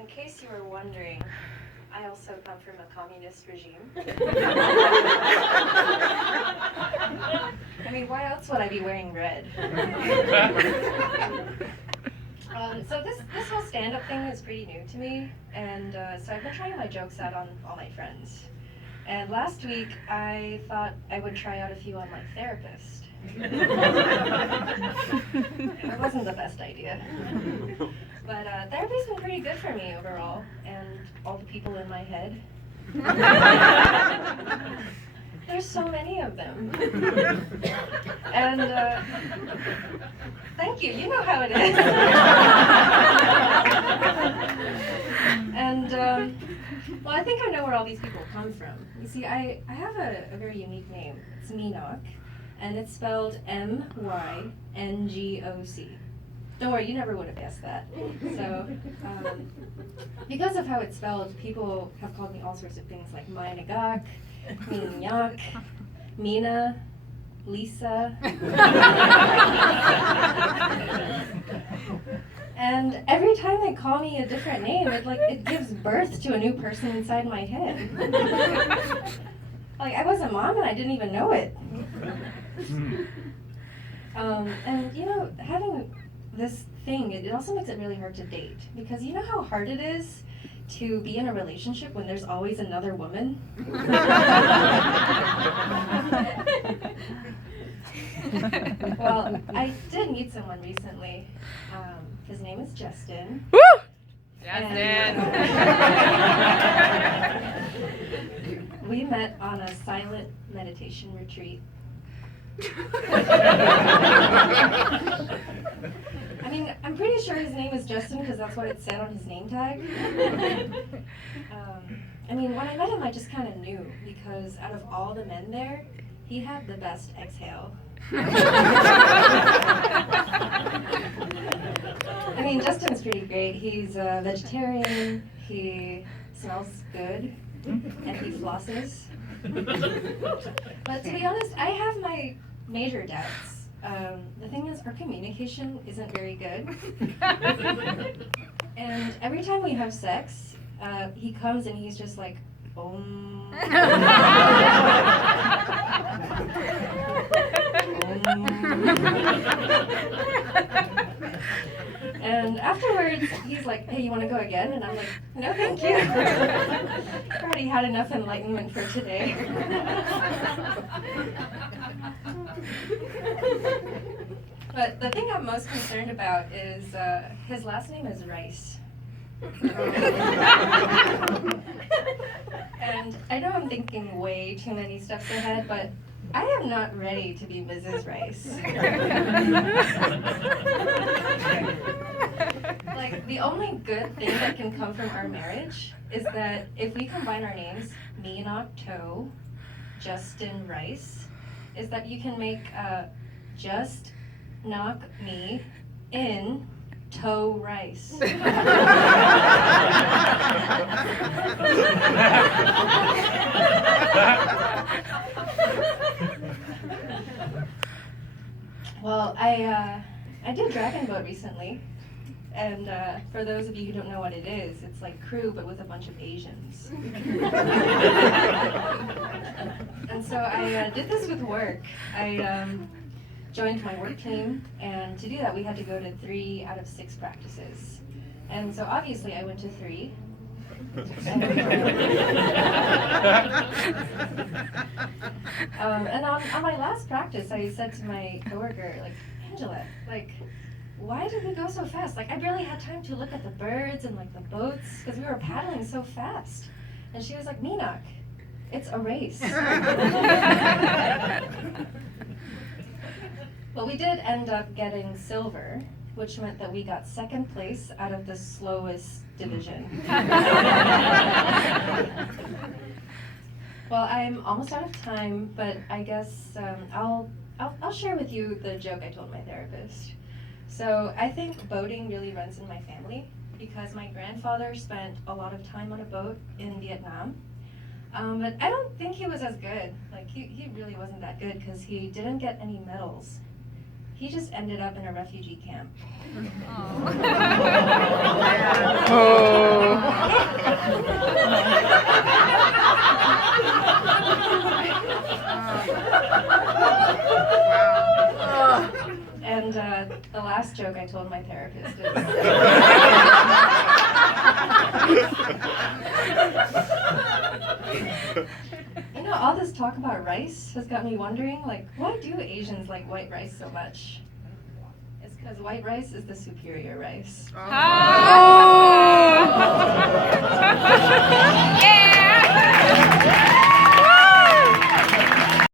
in case you were wondering, I also come from a communist regime. I mean, why else would I be wearing red? So this whole stand-up thing is pretty new to me, and so I've been trying my jokes out on all my friends. And last week, I thought I would try out a few on my therapist. It wasn't the best idea. But therapy's been pretty good for me overall, and all the people in my head. There's so many of them. And thank you, you know how it is. And well, I think I know where all these people come from. You see, I have a very unique name. It's My Ngoc, and it's spelled M-Y-N-G-O-C. Don't worry, you never would have guessed that. So, because of how it's spelled, people have called me all sorts of things like My Ngoc, My Ngoc, Mina, Lisa. And every time they call me a different name, it gives birth to a new person inside my head. Like, I was a mom and I didn't even know it. And you know, having this thing, it also makes it really hard to date, because you know how hard it is to be in a relationship when there's always another woman? Well, I did meet someone recently. His name is Justin. Woo! Justin! We met on a silent meditation retreat. I mean, I'm pretty sure his name is Justin because that's what it said on his name tag. I mean, when I met him, I just kind of knew, because out of all the men there, he had the best exhale. I mean, Justin's pretty great. He's a vegetarian, he smells good, and he flosses. But to be honest, I have my major doubts. The thing is, our communication isn't very good. And every time we have sex, he comes and he's just like, Om. And afterwards, he's like, hey, you want to go again? And I'm like, no, thank you. I've already had enough enlightenment for today. But the thing I'm most concerned about is his last name is Rice. And I know I'm thinking way too many steps ahead, but I am not ready to be Mrs. Rice. Like, the only good thing that can come from our marriage is that if we combine our names, Me Ngoc Toe, Justin Rice, is that you can make just knock me in toe rice. Well, I did Dragon Boat recently, and for those of you who don't know what it is, it's like crew but with a bunch of Asians. And so I did this with work. I joined my work team, and to do that we had to go to 3 out of 6 practices. And so obviously I went to 3. And on my last practice, I said to my coworker, like, Angela, like, why did we go so fast? Like, I barely had time to look at the birds and like the boats because we were paddling so fast. And she was like, My Ngoc, it's a race. Well, we did end up getting silver, which meant that we got 2nd place out of the slowest division. Well, I'm almost out of time, but I guess I'll share with you the joke I told my therapist. So I think boating really runs in my family because my grandfather spent a lot of time on a boat in Vietnam. But I don't think he was as good. Like, he really wasn't that good because he didn't get any medals. He just ended up in a refugee camp. Oh. the last joke I told my therapist is... You know, all this talk about rice has got me wondering, like, why do Asians like white rice so much? It's because white rice is the superior rice. Oh.